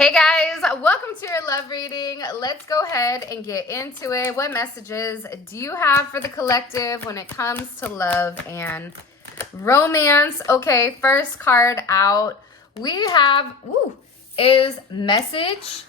Hey guys, welcome to your love reading. Let's go ahead and get into it. What messages do you have for the collective when it comes to love and romance? Okay, first card out. We have, is message.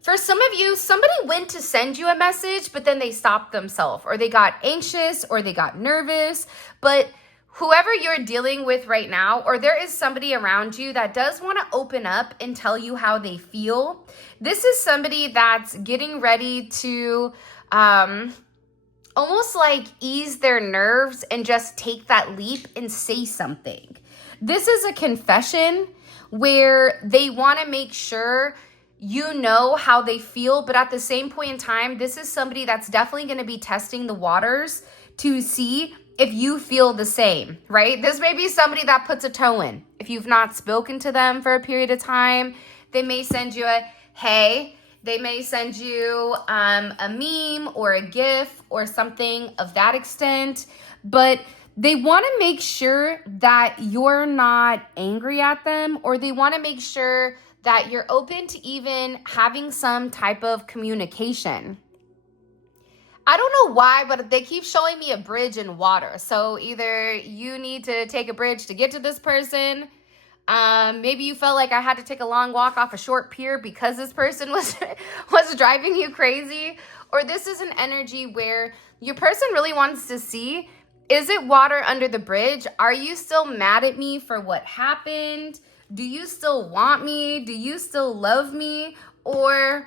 For some of you, somebody went to send you a message, but then they stopped themselves, or they got anxious, or they got nervous. But whoever you're dealing with right now, or there is somebody around you that does want to open up and tell you how they feel. This is somebody that's getting ready to almost like ease their nerves and just take that leap and say something. This is a confession where they want to make sure you know how they feel, but at the same point in time, this is somebody that's definitely going to be testing the waters to see if you feel the same, right? This may be somebody that puts a toe in. If you've not spoken to them for a period of time, they may send you a hey. They may send you a meme or a GIF or something of that extent. But they want to make sure that you're not angry at them, or they want to make sure that you're open to even having some type of communication. I don't know why, but they keep showing me a bridge in water. So either you need to take a bridge to get to this person. Maybe you felt like I had to take a long walk off a short pier because this person was driving you crazy. Or this is an energy where your person really wants to see, is it water under the bridge? Are you still mad at me for what happened? Do you still want me? Do you still love me? Or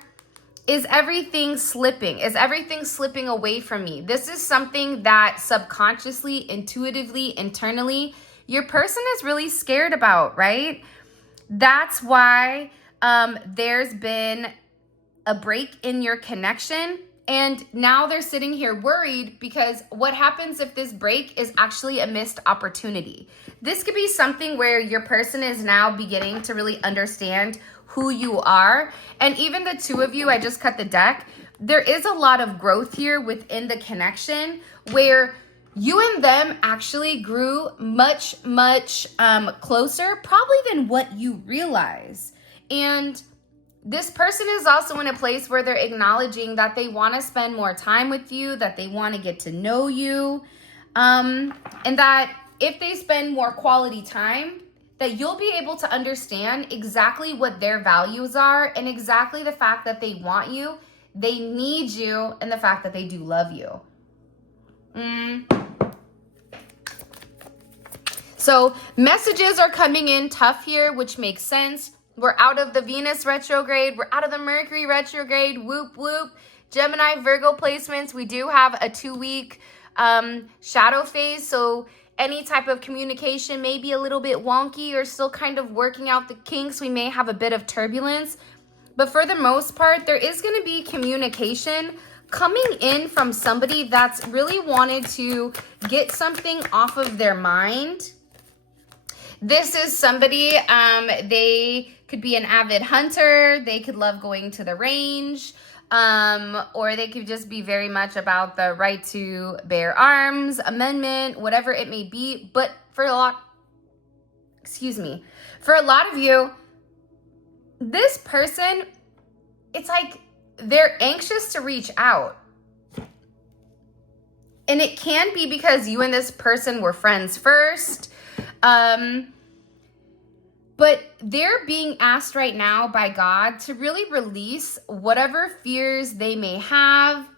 is everything slipping? Is everything slipping away from me? This is something that subconsciously, intuitively, internally, your person is really scared about, right? That's why there's been a break in your connection. And now they're sitting here worried because what happens if this break is actually a missed opportunity? This could be something where your person is now beginning to really understand who you are. And even the two of you, I just cut the deck. There is a lot of growth here within the connection where you and them actually grew much closer, probably than what you realize. And this person is also in a place where they're acknowledging that they want to spend more time with you, that they want to get to know you, and that if they spend more quality time, that you'll be able to understand exactly what their values are and exactly the fact that they want you, they need you, and the fact that they do love you. So messages are coming in tough here, which makes sense. We're out of the Venus retrograde. We're out of the Mercury retrograde. Whoop, whoop. Gemini, Virgo placements. We do have a 2-week shadow phase. So any type of communication may be a little bit wonky or still kind of working out the kinks. We may have a bit of turbulence. But for the most part, there is going to be communication coming in from somebody that's really wanted to get something off of their mind. This is somebody, they could be an avid hunter. They could love going to the range. Or they could just be very much about the right to bear arms, amendment, whatever it may be. But for a lot of you, this person, it's like they're anxious to reach out. And it can be because you and this person were friends first. But they're being asked right now by God to really release whatever fears they may have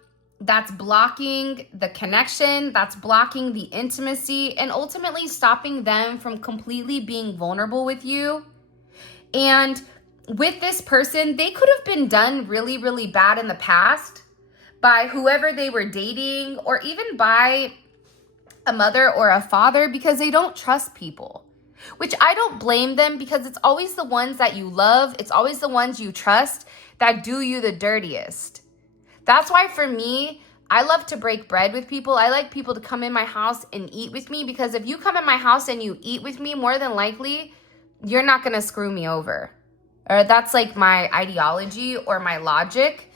that's blocking the connection, that's blocking the intimacy, and ultimately stopping them from completely being vulnerable with you. And with this person, they could have been done really bad in the past by whoever they were dating, or even by a mother or a father, because they don't trust people. Which I don't blame them, because it's always the ones that you love, it's always the ones you trust that do you the dirtiest. That's why for me, I love to break bread with people. I like people to come in my house and eat with me, because if you come in my house and you eat with me, more than likely, you're not going to screw me over. Or that's like my ideology or my logic.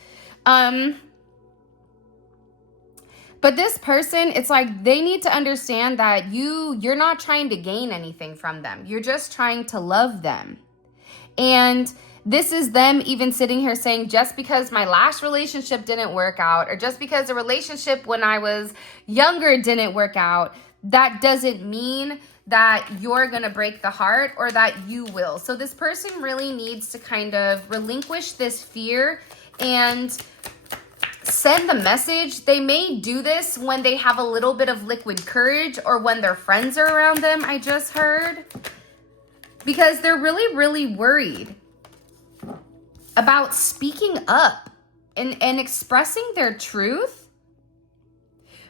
But this person, it's like they need to understand that you're not trying to gain anything from them. You're just trying to love them. And This is them even sitting here saying, just because my last relationship didn't work out, or just because a relationship when I was younger didn't work out, that doesn't mean that you're going to break the heart or that you will. So this person really needs to kind of relinquish this fear and send the message. They may do this when they have a little bit of liquid courage or when their friends are around them, I just heard, because they're really, really worried about speaking up and expressing their truth.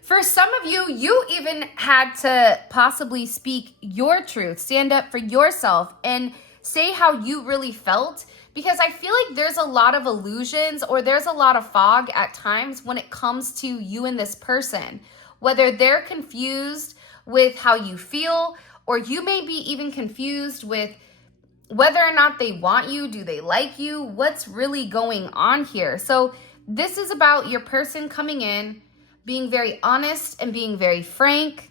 For some of you, you even had to possibly speak your truth, stand up for yourself and say how you really felt, because I feel like there's a lot of illusions or there's a lot of fog at times when it comes to you and this person, whether they're confused with how you feel, or you may be even confused with whether or not they want you, do they like you, what's really going on here. So this is about your person coming in, being very honest and being very frank,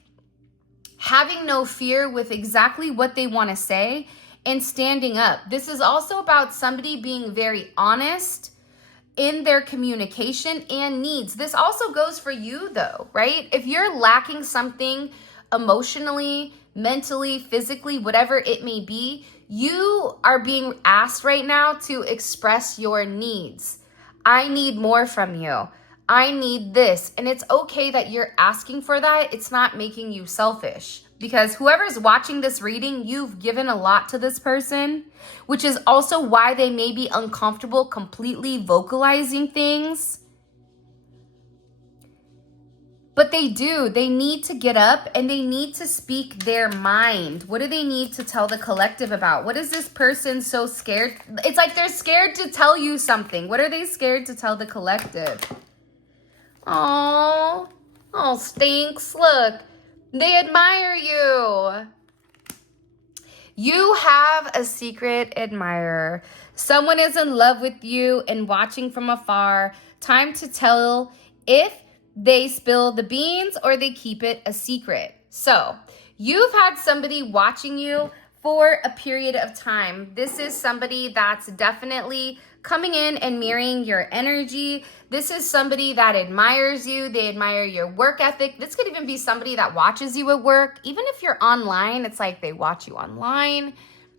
having no fear with exactly what they want to say, and standing up. This is also about somebody being very honest in their communication and needs. This also goes for you though, right? If you're lacking something emotionally, mentally, physically, whatever it may be, you are being asked right now to express your needs. I need more from you. I need this. And it's okay that you're asking for that. It's not making you selfish, because whoever's watching this reading, you've given a lot to this person, which is also why they may be uncomfortable completely vocalizing things. But they need to get up and they need to speak their mind. What do they need to tell the collective about? What is this person so scared? It's like they're scared to tell you something. What are they scared to tell the collective? Oh, stinks. Look, they admire you. You have a secret admirer. Someone is in love with you and watching from afar. Time to tell if they spill the beans or they keep it a secret. So you've had somebody watching you for a period of time. This is somebody that's definitely coming in and mirroring your energy. This is somebody that admires you. They admire your work ethic. This could even be somebody that watches you at work. Even if you're online, it's like they watch you online.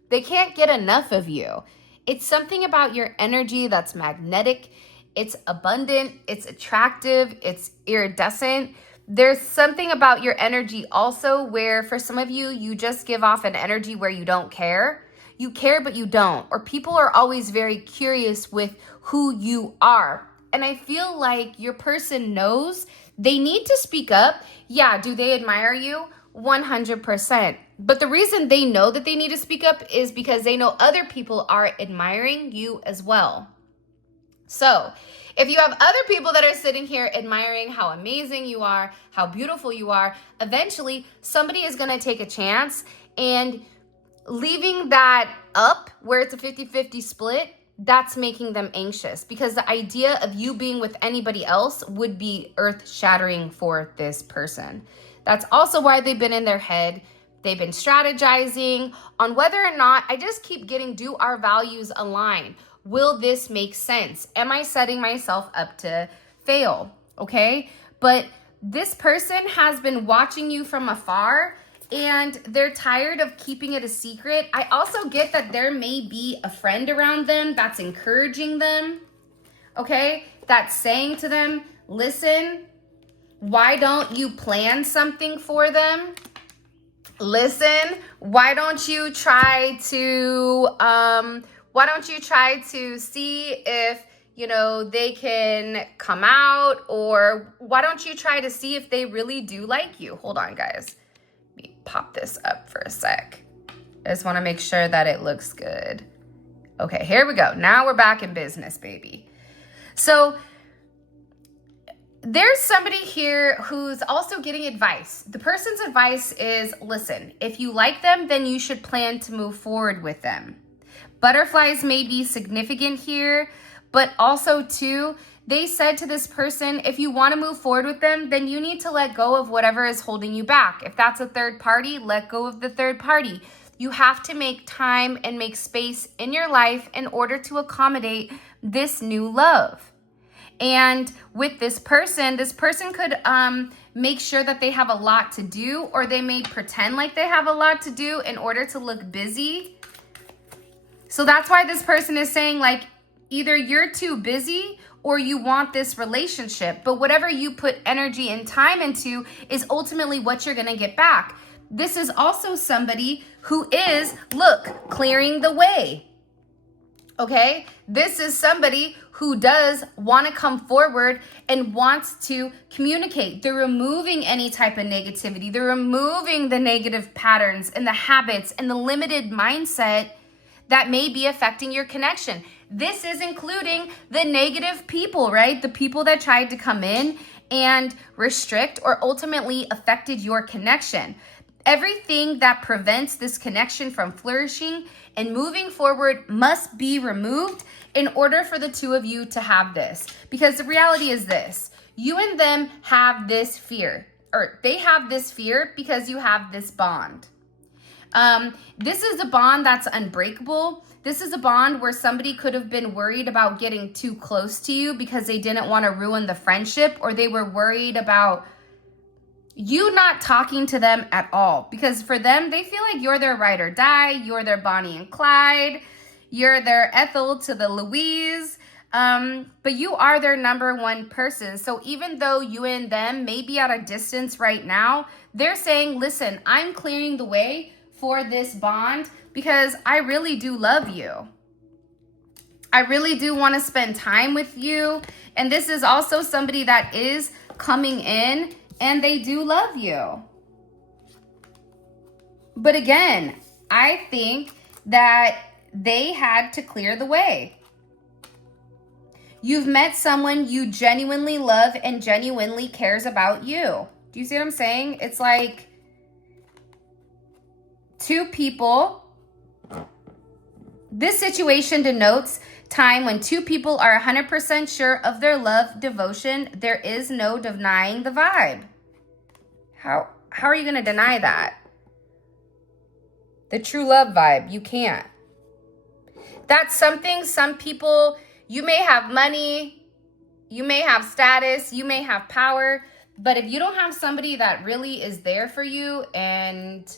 They can't get enough of you. It's something about your energy that's magnetic. It's abundant, it's attractive, it's iridescent. There's something about your energy also where for some of you, you just give off an energy where you don't care. You care, but you don't. Or people are always very curious with who you are. And I feel like your person knows they need to speak up. Yeah, do they admire you? 100%. But the reason they know that they need to speak up is because they know other people are admiring you as well. So if you have other people that are sitting here admiring how amazing you are, how beautiful you are, eventually somebody is going to take a chance, and leaving that up where it's a 50-50 split, that's making them anxious, because the idea of you being with anybody else would be earth-shattering for this person. That's also why they've been in their head. They've been strategizing on whether or not, I just keep getting, do our values align? Will this make sense? Am I setting myself up to fail? Okay. But this person has been watching you from afar and they're tired of keeping it a secret. I also get that there may be a friend around them that's encouraging them. Okay. That's saying to them, listen, why don't you plan something for them? Listen, why don't you try to see if, they can come out, or why don't you try to see if they really do like you? Hold on, guys. Let me pop this up for a sec. I just want to make sure that it looks good. Okay, here we go. Now we're back in business, baby. So there's somebody here who's also getting advice. The person's advice is, listen, if you like them, then you should plan to move forward with them. Butterflies may be significant here, but also too, they said to this person, if you want to move forward with them, then you need to let go of whatever is holding you back. If that's a third party, let go of the third party. You have to make time and make space in your life in order to accommodate this new love. And with this person could make sure that they have a lot to do, or they may pretend like they have a lot to do in order to look busy. So that's why this person is saying, like, either you're too busy or you want this relationship, but whatever you put energy and time into is ultimately what you're going to get back. This is also somebody who is, look, clearing the way. Okay? This is somebody who does want to come forward and wants to communicate. They're removing any type of negativity. They're removing the negative patterns and the habits and the limited mindset that may be affecting your connection. This is including the negative people, right? The people that tried to come in and restrict or ultimately affected your connection. Everything that prevents this connection from flourishing and moving forward must be removed in order for the two of you to have this. Because the reality is this, you and them have this fear, or they have this fear because you have this bond. This is a bond that's unbreakable. This is a bond where somebody could have been worried about getting too close to you because they didn't want to ruin the friendship, or they were worried about you not talking to them at all, because for them, they feel like you're their ride or die. You're their Bonnie and Clyde. You're their Ethel to the Louise. But you are their number one person. So even though you and them may be at a distance right now, they're saying, listen, I'm clearing the way for this bond because I really do love you. I really do want to spend time with you. And this is also somebody that is coming in and they do love you. But again, I think that they had to clear the way. You've met someone you genuinely love and genuinely cares about you. Do you see what I'm saying? It's like two people. This situation denotes time when two people are 100% sure of their love, devotion. There is no denying the vibe. How are you going to deny that? The true love vibe, you can't. That's something some people, you may have money, you may have status, you may have power, but if you don't have somebody that really is there for you and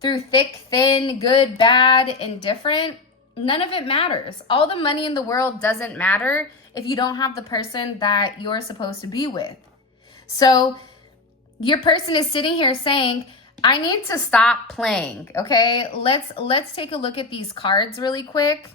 through thick, thin, good, bad, indifferent, none of it matters. All the money in the world doesn't matter if you don't have the person that you're supposed to be with. So your person is sitting here saying, I need to stop playing, okay? Let's take a look at these cards really quick.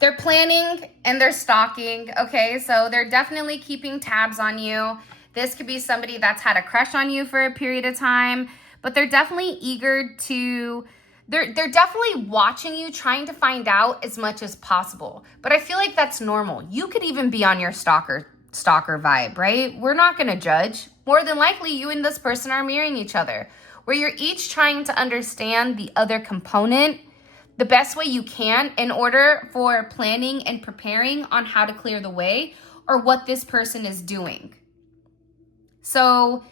They're planning and they're stalking, okay? So they're definitely keeping tabs on you. This could be somebody that's had a crush on you for a period of time, but they're definitely eager to, they're definitely watching you, trying to find out as much as possible. But I feel like that's normal. You could even be on your stalker vibe, right? We're not going to judge. More than likely, you and this person are mirroring each other, where you're each trying to understand the other component the best way you can in order for planning and preparing on how to clear the way or what this person is doing. So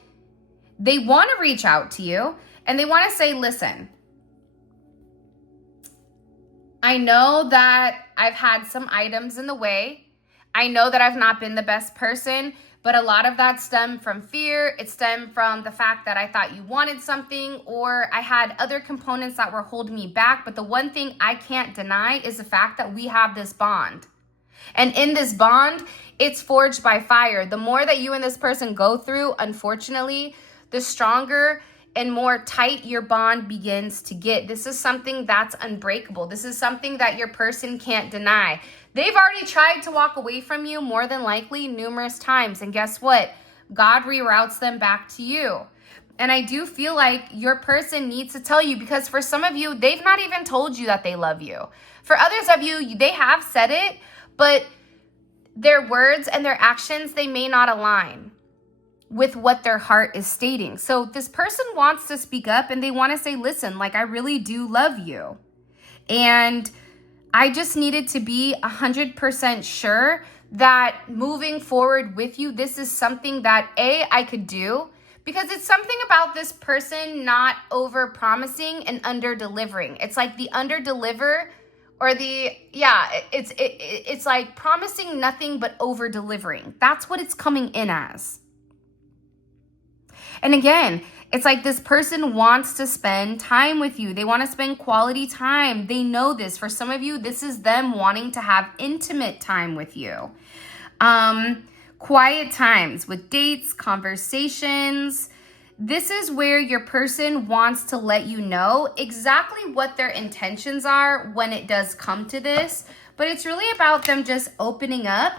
they want to reach out to you and they want to say, listen, I know that I've had some items in the way. I know that I've not been the best person, but a lot of that stemmed from fear. It stemmed from the fact that I thought you wanted something, or I had other components that were holding me back. But the one thing I can't deny is the fact that we have this bond. And in this bond, it's forged by fire. The more that you and this person go through, unfortunately, the stronger and more tight your bond begins to get. This is something that's unbreakable. This is something that your person can't deny. They've already tried to walk away from you more than likely numerous times. And guess what? God reroutes them back to you. And I do feel like your person needs to tell you, because for some of you, they've not even told you that they love you. For others of you, they have said it, but their words and their actions, they may not align with what their heart is stating. So this person wants to speak up and they want to say, listen, like, I really do love you. And I just needed to be 100% sure that moving forward with you, this is something that I could do, Because it's something about this person not over promising and under delivering. It's like the under deliver, or it's like promising nothing but over delivering. That's what it's coming in as. And again, it's like this person wants to spend time with you. They want to spend quality time. They know this. For some of you, this is them wanting to have intimate time with you. Quiet times with dates, conversations. This is where your person wants to let you know exactly what their intentions are when it does come to this. But it's really about them just opening up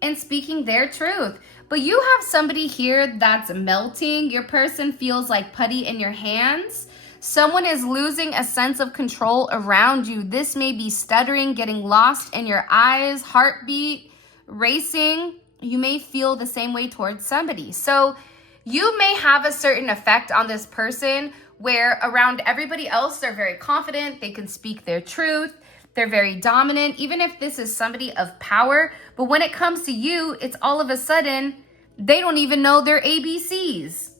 and speaking their truth. But you have somebody here that's melting. Your person feels like putty in your hands. Someone is losing a sense of control around you. This may be stuttering, getting lost in your eyes, heartbeat racing. You may feel the same way towards somebody. So you may have a certain effect on this person where around everybody else, they're very confident. They can speak their truth. They're very dominant, even if this is somebody of power. But when it comes to you, it's all of a sudden, they don't even know their ABCs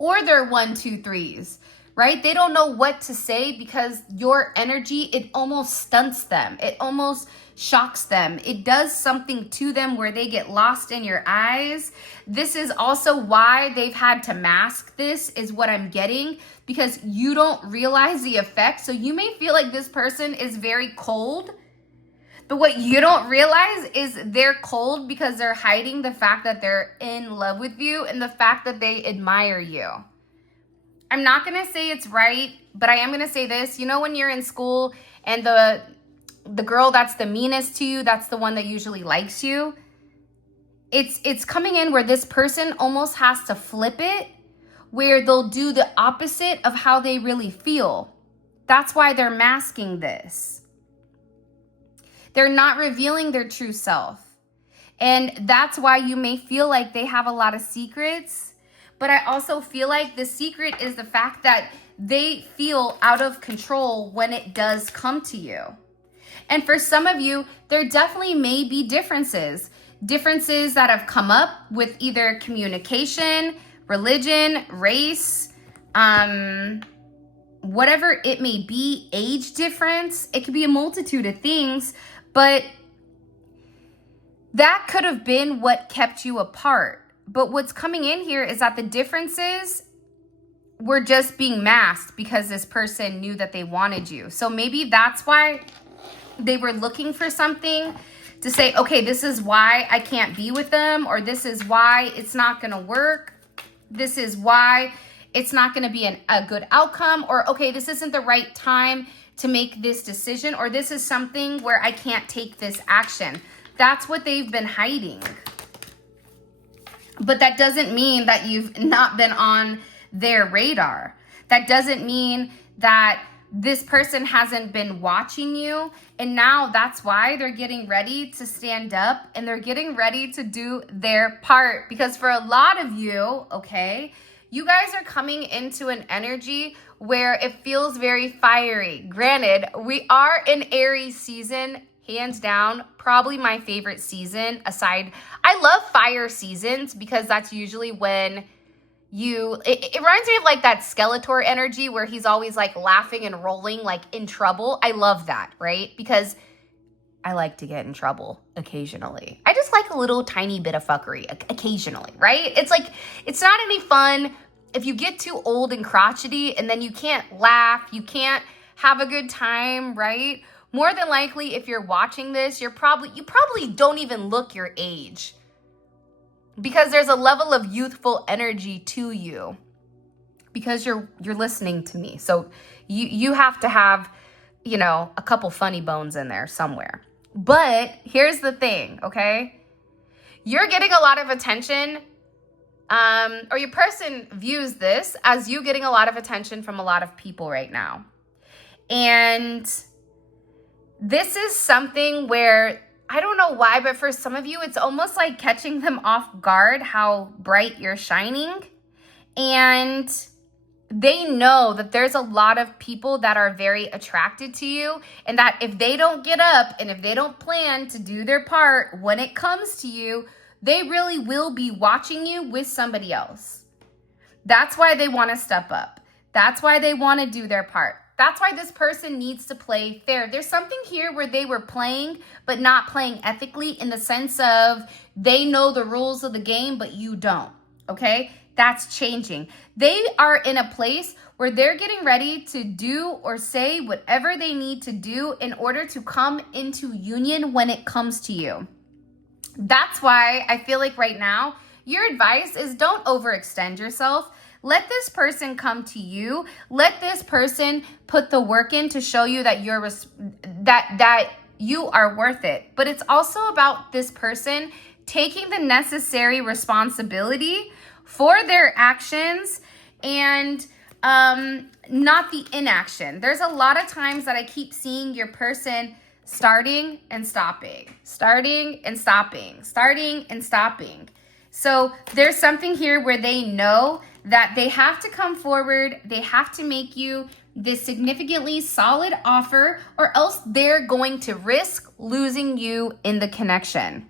or their 1, 2, 3s, right? They don't know what to say because your energy, it almost stunts them. It almost shocks them. It does something to them where they get lost in your eyes. This is also why they've had to mask this, is what I'm getting, because you don't realize the effect. So you may feel like this person is very cold, but what you don't realize is they're cold because they're hiding the fact that they're in love with you and the fact that they admire you. I'm not going to say it's right, but I am going to say this. You know, when you're in school and the girl that's the meanest to you, that's the one that usually likes you. It's coming in where this person almost has to flip it, where they'll do the opposite of how they really feel. That's why they're masking this. They're not revealing their true self. And that's why you may feel like they have a lot of secrets. But I also feel like the secret is the fact that they feel out of control when it does come to you. And for some of you, there definitely may be differences that have come up with either communication, religion, race, whatever it may be, age difference. It could be a multitude of things, but that could have been what kept you apart. But what's coming in here is that the differences were just being masked because this person knew that they wanted you. So maybe that's why they were looking for something to say, okay, this is why I can't be with them, or this is why it's not going to work. This is why it's not going to be a good outcome, or okay, this isn't the right time to make this decision, or this is something where I can't take this action. That's what they've been hiding. But that doesn't mean that you've not been on their radar. That doesn't mean that this person hasn't been watching you. And now that's why they're getting ready to stand up and they're getting ready to do their part. Because for a lot of you, okay, you guys are coming into an energy where it feels very fiery. Granted, we are in Aries season, hands down, probably my favorite season aside. I love fire seasons because that's usually when it reminds me of like that Skeletor energy where he's always like laughing and rolling like in trouble. I love that, right? Because I like to get in trouble occasionally. I just like a little tiny bit of fuckery occasionally, right? It's like, it's not any fun if you get too old and crotchety and then you can't laugh, you can't have a good time, right? More than likely, if you're watching this, you probably don't even look your age. Because there's a level of youthful energy to you because you're listening to me. So you have to have, you know, a couple funny bones in there somewhere. But here's the thing, okay? You're getting a lot of attention, or your person views this as you getting a lot of attention from a lot of people right now. And this is something where I don't know why, but for some of you, it's almost like catching them off guard how bright you're shining. And they know that there's a lot of people that are very attracted to you, and that if they don't get up and if they don't plan to do their part when it comes to you, they really will be watching you with somebody else. That's why they want to step up. That's why they want to do their part. That's why this person needs to play fair. There's something here where they were playing, but not playing ethically, in the sense of they know the rules of the game, but you don't. Okay? That's changing. They are in a place where they're getting ready to do or say whatever they need to do in order to come into union when it comes to you. That's why I feel like right now, your advice is don't overextend yourself. Let this person come to you. Let this person put the work in to show you that you're that you are worth it. But it's also about this person taking the necessary responsibility for their actions and not the inaction. There's a lot of times that I keep seeing your person starting and stopping, starting and stopping, starting and stopping. So there's something here where they know that they have to come forward. They have to make you this significantly solid offer, or else they're going to risk losing you in the connection.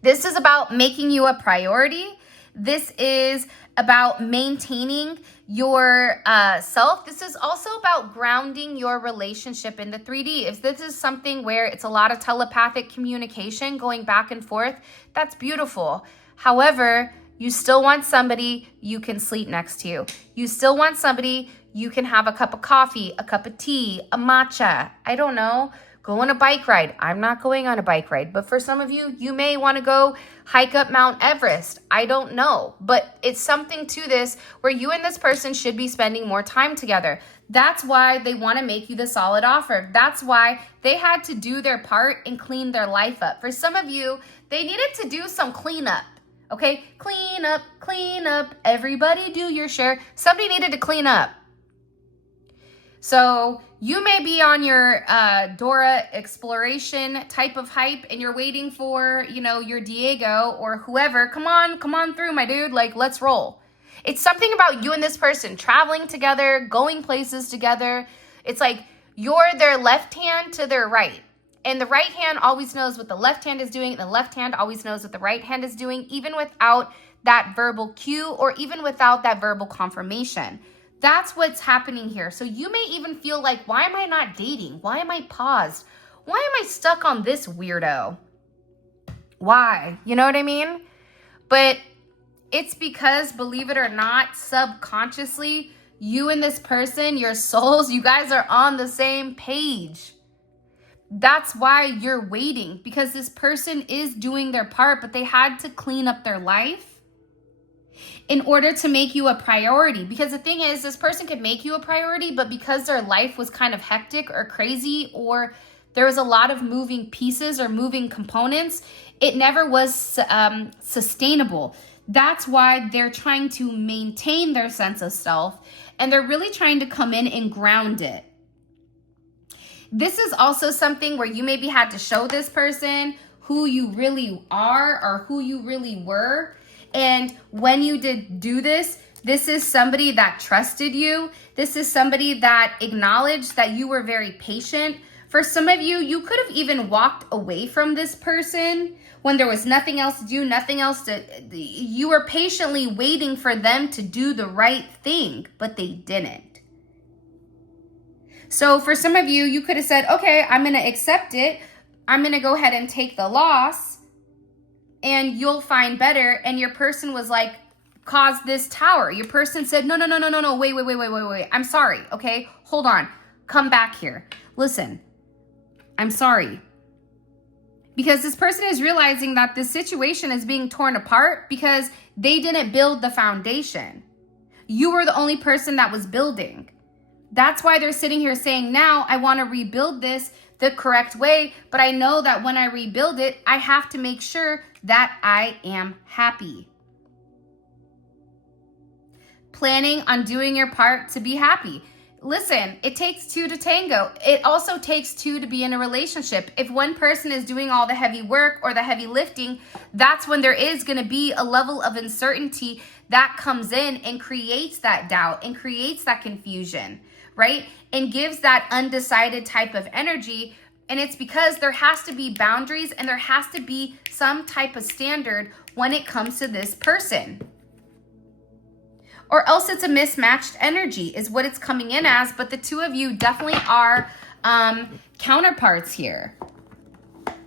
This is about making you a priority. This is about maintaining your self. This is also about grounding your relationship in the 3D. If this is something where it's a lot of telepathic communication going back and forth, that's beautiful. However, you still want somebody you can sleep next to. You still want somebody you can have a cup of coffee, a cup of tea, a matcha. I don't know. Go on a bike ride. I'm not going on a bike ride, but for some of you, you may want to go hike up Mount Everest. I don't know, but it's something to this where you and this person should be spending more time together. That's why they want to make you the solid offer. That's why they had to do their part and clean their life up. For some of you, they needed to do some cleanup. Okay, clean up. Everybody do your share. Somebody needed to clean up. So you may be on your Dora exploration type of hype and you're waiting for, your Diego or whoever. Come on through, my dude. Like, let's roll. It's something about you and this person traveling together, going places together. It's like you're their left hand to their right. And the right hand always knows what the left hand is doing. And the left hand always knows what the right hand is doing, even without that verbal cue or even without that verbal confirmation. That's what's happening here. So you may even feel like, why am I not dating? Why am I paused? Why am I stuck on this weirdo? Why? You know what I mean? But it's because, believe it or not, subconsciously, you and this person, your souls, you guys are on the same page. That's why you're waiting, because this person is doing their part, but they had to clean up their life in order to make you a priority. Because the thing is, this person could make you a priority, but because their life was kind of hectic or crazy, or there was a lot of moving pieces or moving components, it never was sustainable. That's why they're trying to maintain their sense of self, and they're really trying to come in and ground it. This is also something where you maybe had to show this person who you really are or who you really were. And when you did do this, this is somebody that trusted you. This is somebody that acknowledged that you were very patient. For some of you, you could have even walked away from this person when there was nothing else to do, nothing else to, you were patiently waiting for them to do the right thing, but they didn't. So for some of you, you could have said, okay, I'm going to accept it. I'm going to go ahead and take the loss and you'll find better. And your person was like, cause this tower. Your person said, no, wait. I'm sorry. Okay, hold on. Come back here. Listen, I'm sorry. Because this person is realizing that this situation is being torn apart because they didn't build the foundation. You were the only person that was building. That's why they're sitting here saying, now I want to rebuild this the correct way, but I know that when I rebuild it, I have to make sure that I am happy. Planning on doing your part to be happy. Listen, it takes two to tango. It also takes two to be in a relationship. If one person is doing all the heavy work or the heavy lifting, that's when there is going to be a level of uncertainty that comes in and creates that doubt and creates that confusion, right? And gives that undecided type of energy. And it's because there has to be boundaries and there has to be some type of standard when it comes to this person. or else it's a mismatched energy is what it's coming in as. But the two of you definitely are counterparts here.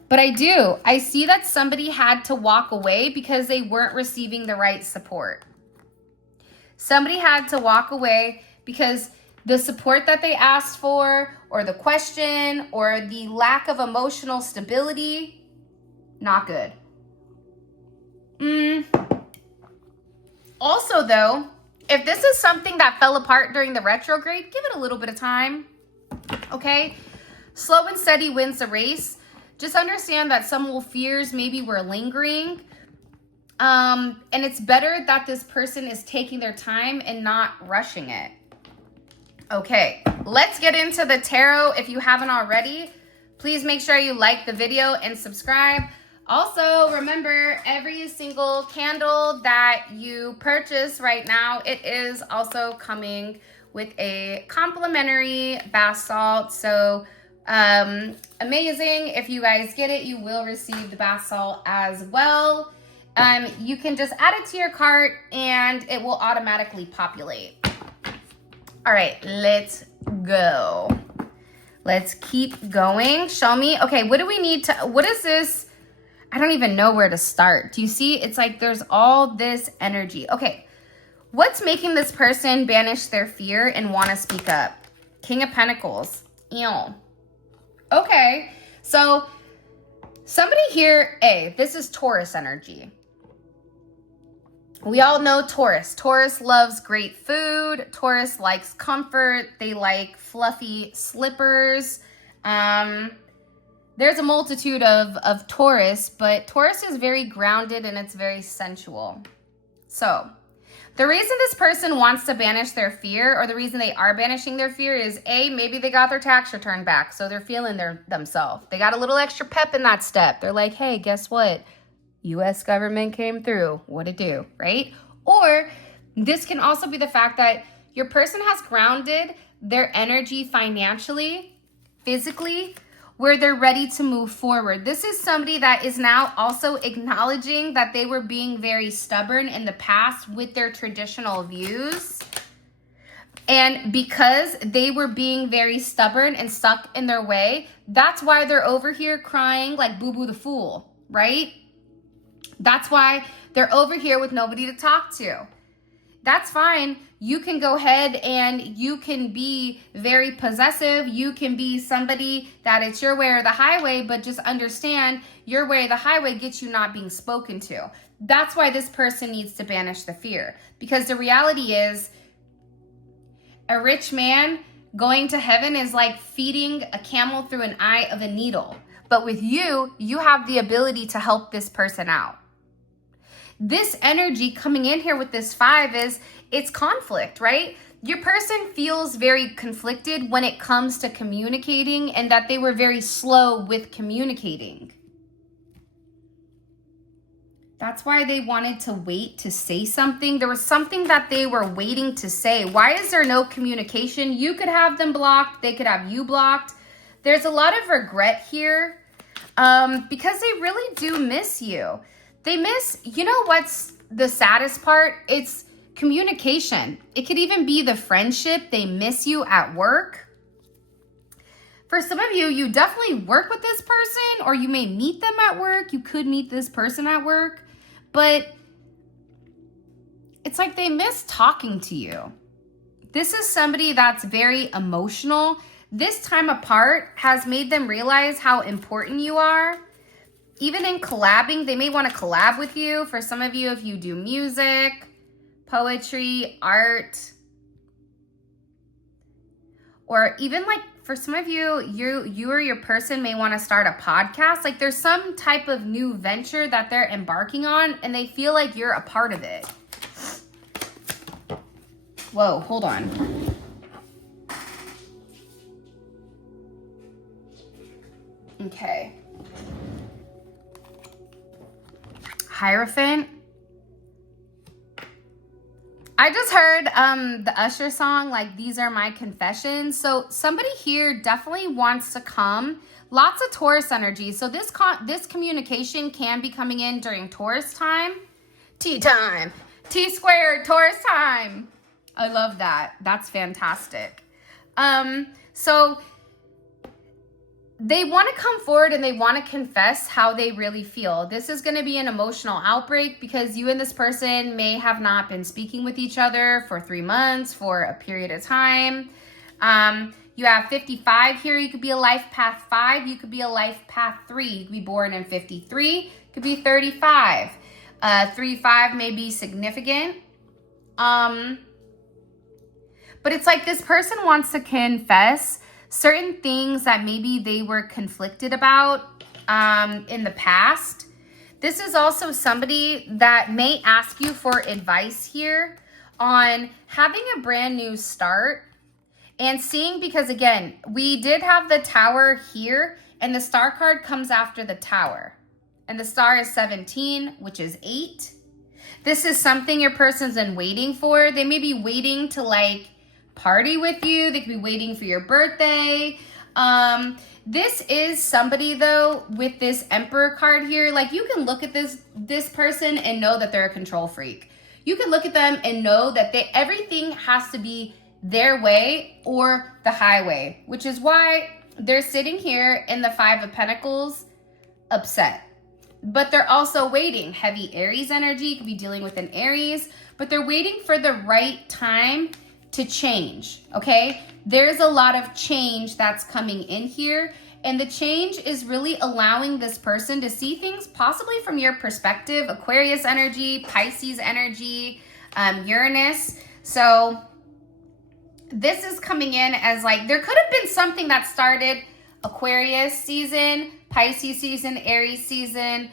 But I see that somebody had to walk away because they weren't receiving the right support. Somebody had to walk away because the support that they asked for, or the question, or the lack of emotional stability, not good. Also though, if this is something that fell apart during the retrograde, give it a little bit of time, okay? Slow and steady wins the race. Just understand that some little fears maybe were lingering. And it's better that this person is taking their time and not rushing it. Okay, let's get into the tarot. If you haven't already, please make sure you like the video and subscribe. Also, remember, every single candle that you purchase right now, it is also coming with a complimentary bath salt. So amazing. If you guys get it, you will receive the bath salt as well. You can just add it to your cart and it will automatically populate. All right, let's go. Let's keep going. Show me. Okay, what do we need to, what is this? I don't even know where to start. Do you see? It's like there's all this energy. Okay, what's making this person banish their fear and want to speak up? King of Pentacles. Ew. Okay, so somebody here, this is Taurus energy. We all know Taurus. Taurus loves great food. Taurus likes comfort. They like fluffy slippers. There's a multitude of Taurus, but Taurus is very grounded and it's very sensual. So the reason this person wants to banish their fear, or the reason they are banishing their fear, is maybe they got their tax return back, so they're feeling themselves. They got a little extra pep in that step. They're like, hey, guess what? U.S. government came through. What'd it do, right? Or this can also be the fact that your person has grounded their energy financially, physically, where they're ready to move forward. This is somebody that is now also acknowledging that they were being very stubborn in the past with their traditional views. And because they were being very stubborn and stuck in their way, that's why they're over here crying like Boo Boo the Fool, right? That's why they're over here with nobody to talk to. That's fine. You can go ahead and you can be very possessive. You can be somebody that it's your way or the highway, but just understand your way or the highway gets you not being spoken to. That's why this person needs to banish the fear. Because the reality is, a rich man going to heaven is like feeding a camel through an eye of a needle. But with you, you have the ability to help this person out. This energy coming in here with this 5 is, it's conflict, right? Your person feels very conflicted when it comes to communicating, and that they were very slow with communicating. That's why they wanted to wait to say something. There was something that they were waiting to say. Why is there no communication? You could have them blocked. They could have you blocked. There's a lot of regret here because they really do miss you. They miss, you know what's the saddest part? It's communication. It could even be the friendship. They miss you at work. For some of you, you definitely work with this person, or you may meet them at work. You could meet this person at work, but it's like they miss talking to you. This is somebody that's very emotional. This time apart has made them realize how important you are. Even in collabing, they may want to collab with you. For some of you, if you do music, poetry, art, or even like for some of you, you or your person may want to start a podcast. Like there's some type of new venture that they're embarking on and they feel like you're a part of it. Whoa, hold on. Okay. Hierophant. I just heard the Usher song, like, These Are My Confessions. So somebody here definitely wants to come. Lots of Taurus energy. So this communication can be coming in during Taurus time. Tea time. T squared, Taurus time. I love that. That's fantastic. So they want to come forward and they want to confess how they really feel. This is going to be an emotional outbreak because you and this person may have not been speaking with each other for 3 months, for a period of time. You have 55 here. You could be a life path 5. You could be a life path 3. You could be born in 53. Could be 35. 3-5 may be significant. But it's like this person wants to confess certain things that maybe they were conflicted about in the past. This is also somebody that may ask you for advice here on having a brand new start and seeing, because again, we did have the Tower here and the Star card comes after the Tower. And the Star is 17, which is 8. This is something your person's been waiting for. They may be waiting to like party with you. They could be waiting for your birthday. This is somebody though with this Emperor card here. Like you can look at this person and know that they're a control freak. You can look at them and know that everything has to be their way or the highway, which is why they're sitting here in the 5 of Pentacles upset. But they're also waiting. Heavy Aries energy, could be dealing with an Aries, but they're waiting for the right time to change, okay? There's a lot of change that's coming in here, and the change is really allowing this person to see things possibly from your perspective. Aquarius energy, Pisces energy, Uranus. So this is coming in as like, there could have been something that started Aquarius season, Pisces season, Aries season,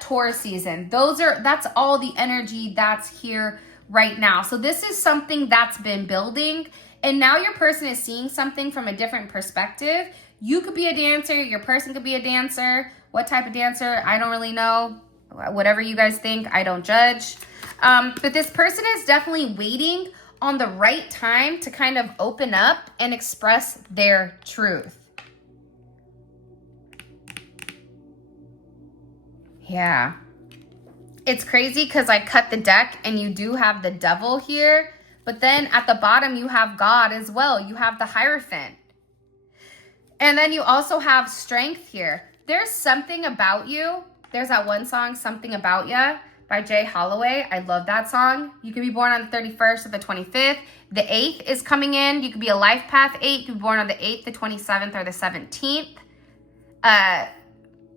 Taurus season. That's all the energy that's here right now. So this is something that's been building, and now your person is seeing something from a different perspective. You could be a dancer, your person could be a dancer. What type of dancer? I don't really know. Whatever you guys think, I don't judge. But this person is definitely waiting on the right time to kind of open up and express their truth. Yeah. It's crazy because I cut the deck and you do have the Devil here, but then at the bottom you have God as well. You have the Hierophant. And then you also have Strength here. There's something about you. There's that one song, Something About Ya, by Jay Holloway. I love that song. You could be born on the 31st or the 25th. The 8th is coming in. You could be a life path 8. You could be born on the 8th, the 27th, or the 17th.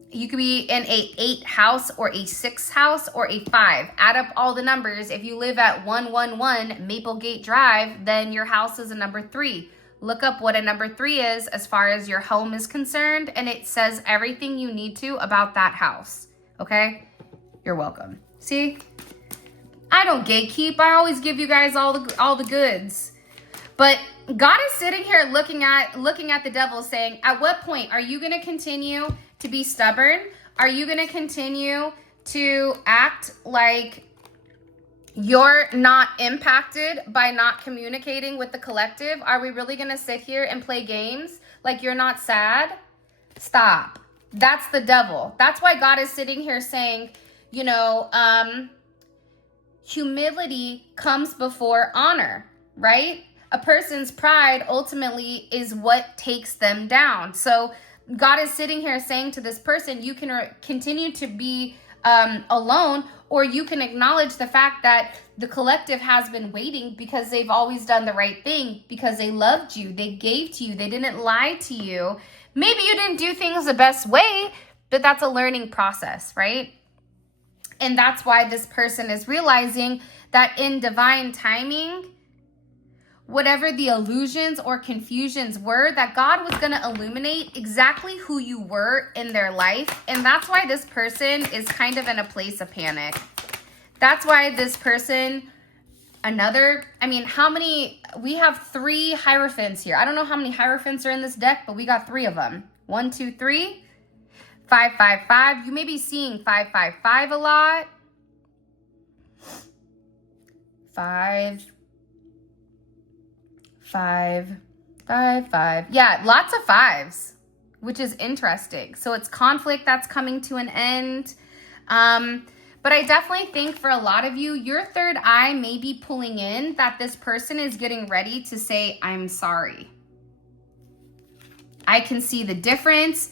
You could be in a 8 house or a 6 house or a 5. Add up all the numbers. If you live at 111 Maplegate Drive, then your house is a number 3. Look up what a number 3 is as far as your home is concerned, and it says everything you need to about that house. Okay? You're welcome. See? I don't gatekeep. I always give you guys all the goods. But God is sitting here looking at the Devil saying, at what point are you going to continue to be stubborn? Are you going to continue to act like you're not impacted by not communicating with the collective? Are we really going to sit here and play games like you're not sad? Stop. That's the Devil. That's why God is sitting here saying, you know, humility comes before honor, right? A person's pride ultimately is what takes them down. So God is sitting here saying to this person, you can continue to be alone, or you can acknowledge the fact that the collective has been waiting because they've always done the right thing, because they loved you, they gave to you, they didn't lie to you. Maybe you didn't do things the best way, but that's a learning process, right? And that's why this person is realizing that in divine timing, whatever the illusions or confusions were, that God was going to illuminate exactly who you were in their life. And that's why this person is kind of in a place of panic. That's why this person, how many, we have 3 Hierophants here. I don't know how many Hierophants are in this deck, but we got 3 of them. 1, 2, 3. 5, 5, 5. You may be seeing 5, 5, 5 a lot. 5, 5, 5, 5. Yeah, lots of 5s, which is interesting. So it's conflict that's coming to an end. But But I definitely think for a lot of you, your third eye may be pulling in that this person is getting ready to say, I'm sorry. I can see the difference.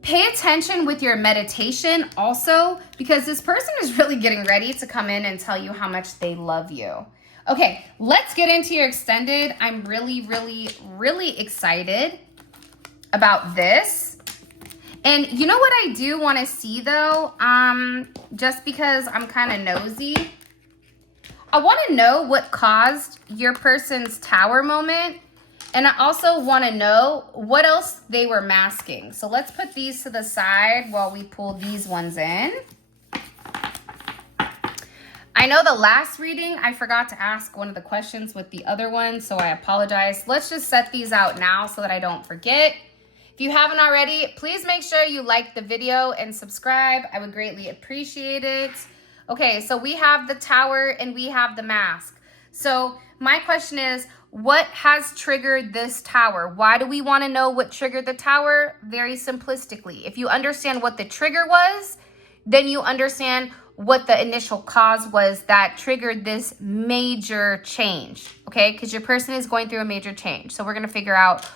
Pay attention with your meditation also, because this person is really getting ready to come in and tell you how much they love you. Okay, let's get into your extended. I'm really, really, really excited about this. And you know what I do want to see though, just because I'm kind of nosy, I want to know what caused your person's tower moment. And I also want to know what else they were masking. So let's put these to the side while we pull these ones in. I know the last reading, I forgot to ask one of the questions with the other one, so I apologize. Let's just set these out now so that I don't forget. If you haven't already, please make sure you like the video and subscribe. I would greatly appreciate it. Okay, so we have the tower and we have the mask. So my question is, what has triggered this tower? Why do we want to know what triggered the tower? Very simplistically, if you understand what the trigger was, then you understand what the initial cause was that triggered this major change, okay? Because your person is going through a major change. So we're going to figure out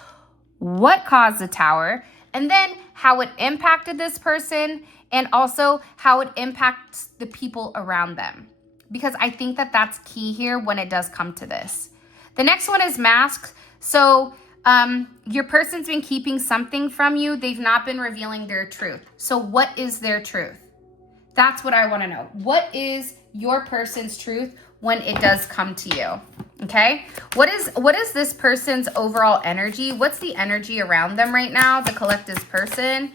what caused the tower, and then how it impacted this person, and also how it impacts the people around them. Because I think that that's key here when it does come to this. The next one is masks. So your person's been keeping something from you. They've not been revealing their truth. So what is their truth? That's what I want to know. What is your person's truth when it does come to you? Okay. What is this person's overall energy? What's the energy around them right now? The collective's person.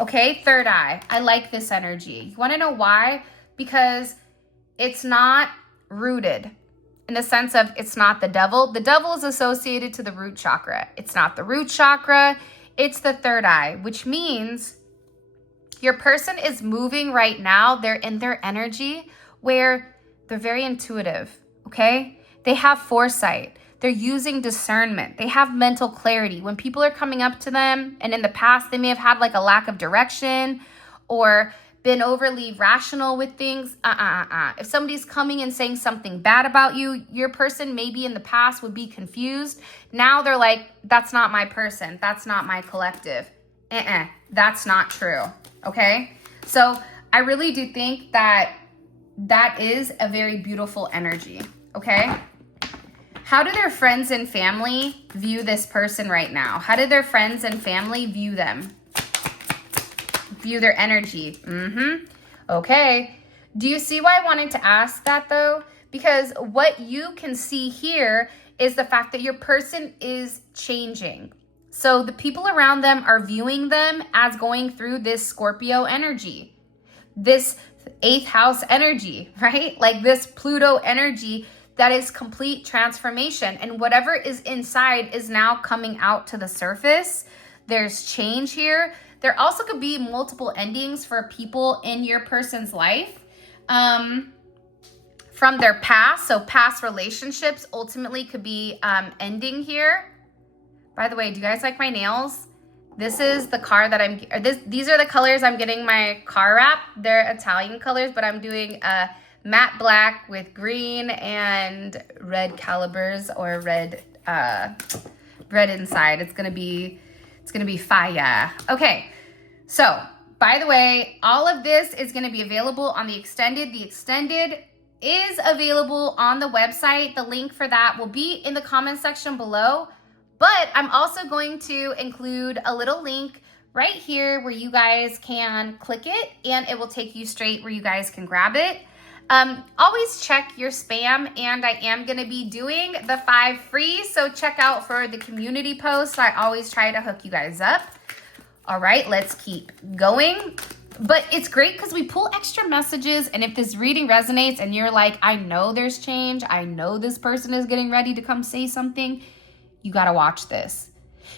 Okay. Third eye. I like this energy. You want to know why? Because it's not rooted in the sense of it's not the devil. The devil is associated to the root chakra. It's not the root chakra. It's the third eye, which means your person is moving right now. They're in their energy where they're very intuitive, okay? They have foresight. They're using discernment. They have mental clarity. When people are coming up to them, and in the past, they may have had like a lack of direction or been overly rational with things. If somebody's coming and saying something bad about you, your person maybe in the past would be confused. Now they're like, that's not my person. That's not my collective. That's not true. Okay. So I really do think that that is a very beautiful energy. Okay. How do their friends and family view this person right now? How do their friends and family view them? View their energy. Okay. Do you see why I wanted to ask that though? Because what you can see here is the fact that your person is changing. So the people around them are viewing them as going through this Scorpio energy, this 8th house energy, right? Like this Pluto energy that is complete transformation. And whatever is inside is now coming out to the surface. There's change here. There also could be multiple endings for people in your person's life from their past. So past relationships ultimately could be ending here. By the way, do you guys like my nails? This is the car that these are the colors I'm getting my car wrap. They're Italian colors, but I'm doing matte black with green and red calibers or red inside. It's gonna be fire. Okay, so by the way, all of this is gonna be available on the extended. The extended is available on the website. The link for that will be in the comment section below. But I'm also going to include a little link right here where you guys can click it and it will take you straight where you guys can grab it. Always check your spam, and I am going to be doing the 5 free. So check out for the community posts. I always try to hook you guys up. All right, let's keep going. But it's great because we pull extra messages. And if this reading resonates and you're like, I know there's change. I know this person is getting ready to come say something. You got to watch this.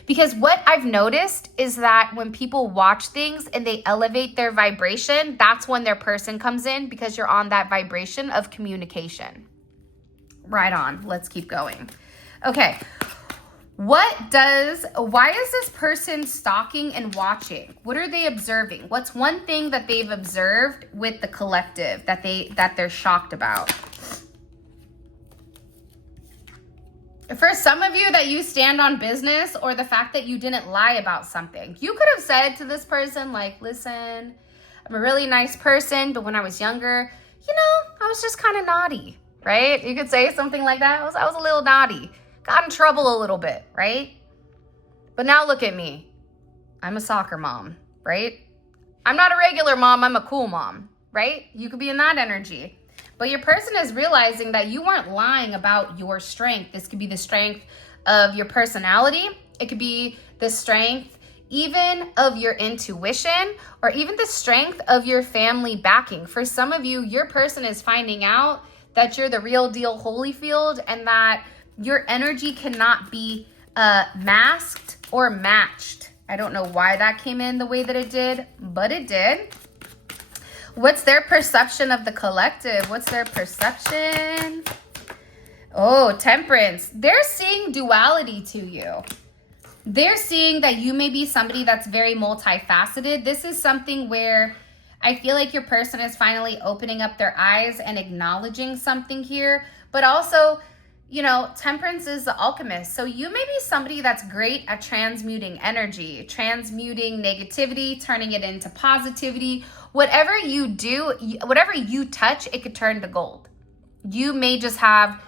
Because what I've noticed is that when people watch things and they elevate their vibration, that's when their person comes in, because you're on that vibration of communication. Right on. Let's keep going. Okay. Why is this person stalking and watching? What are they observing? What's one thing that they've observed with the collective that they're shocked about? For some of you, that you stand on business, or the fact that you didn't lie about something. You could have said to this person, like, listen, I'm a really nice person, but when I was younger, I was just kind of naughty, right? You could say something like that. I was a little naughty. Got in trouble a little bit, right? But now look at me. I'm a soccer mom, right? I'm not a regular mom. I'm a cool mom, right? You could be in that energy. But your person is realizing that you weren't lying about your strength. This could be the strength of your personality. It could be the strength even of your intuition, or even the strength of your family backing. For some of you, your person is finding out that you're the real deal Holyfield, and that your energy cannot be masked or matched. I don't know why that came in the way that it did, but it did. What's their perception of the collective? What's their perception? Oh, Temperance. They're seeing duality to you. They're seeing that you may be somebody that's very multifaceted. This is something where I feel like your person is finally opening up their eyes and acknowledging something here. But also, Temperance is the alchemist. So you may be somebody that's great at transmuting energy, transmuting negativity, turning it into positivity. Whatever you do, whatever you touch, it could turn to gold. You may just have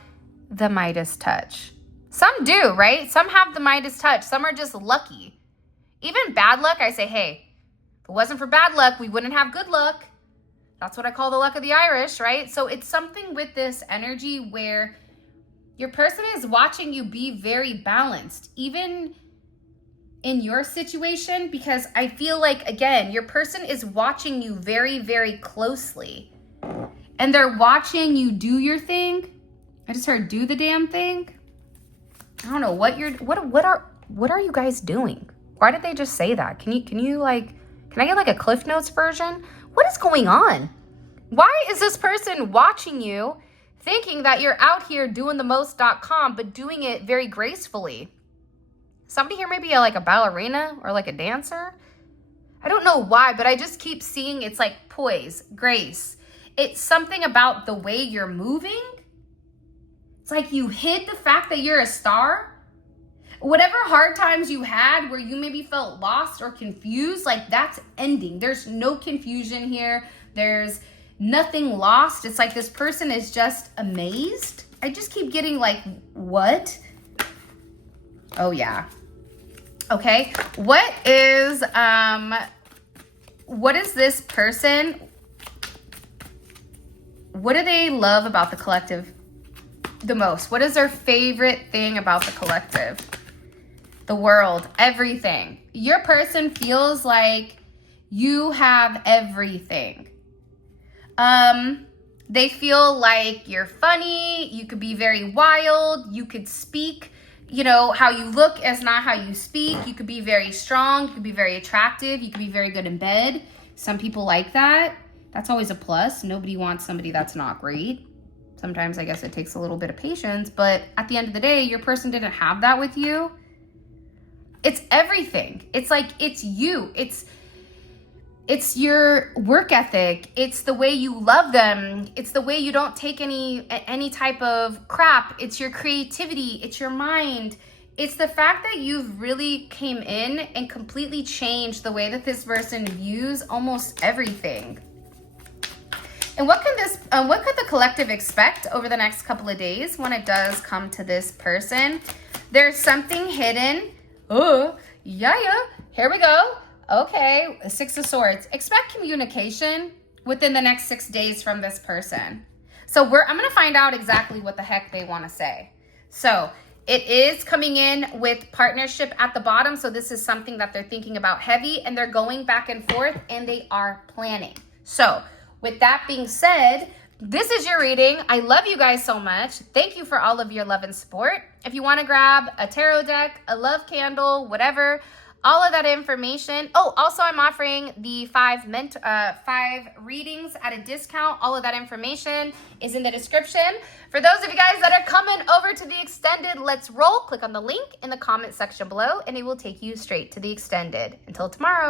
the Midas touch. Some do, right? Some have the Midas touch. Some are just lucky. Even bad luck, I say, hey, if it wasn't for bad luck, we wouldn't have good luck. That's what I call the luck of the Irish, right? So it's something with this energy where your person is watching you be very balanced, even in your situation, because I feel like, again, your person is watching you very, very closely, and they're watching you do your thing. I just heard do the damn thing. I don't know what are you guys doing? Why did they just say that? Can I get like a Cliff Notes version? What is going on? Why is this person watching you thinking that you're out here doing the most.com, but doing it very gracefully? Somebody here may be like a ballerina or like a dancer. I don't know why, but I just keep seeing it's like poise, grace. It's something about the way you're moving. It's like you hid the fact that you're a star. Whatever hard times you had where you maybe felt lost or confused, like that's ending. There's no confusion here. There's nothing lost. It's like this person is just amazed. I just keep getting like, what? Oh yeah. Okay. What is this person? What do they love about the collective the most? What is their favorite thing about the collective? The world, everything. Your person feels like you have everything. They feel like you're funny. You could be very wild. You could speak, how you look is not how you speak. You could be very strong. You could be very attractive. You could be very good in bed. Some people like that. That's always a plus. Nobody wants somebody that's not great. Sometimes I guess it takes a little bit of patience, but at the end of the day, your person didn't have that with you. It's everything. It's like, it's you. It's your work ethic. It's the way you love them. It's the way you don't take any type of crap. It's your creativity. It's your mind. It's the fact that you've really came in and completely changed the way that this person views almost everything. And what could the collective expect over the next couple of days when it does come to this person? There's something hidden. Oh, yeah. Here we go. Okay, 6 of Swords. Expect communication within the next 6 days from this person. So I'm going to find out exactly what the heck they want to say. So it is coming in with partnership at the bottom. So this is something that they're thinking about heavy, and they're going back and forth, and they are planning. So with that being said, this is your reading. I love you guys so much. Thank you for all of your love and support. If you want to grab a tarot deck, a love candle, whatever, all of that information. Oh, also I'm offering the 5 readings at a discount. All of that information is in the description. For those of you guys that are coming over to the extended, let's roll. Click on the link in the comment section below and it will take you straight to the extended. Until tomorrow.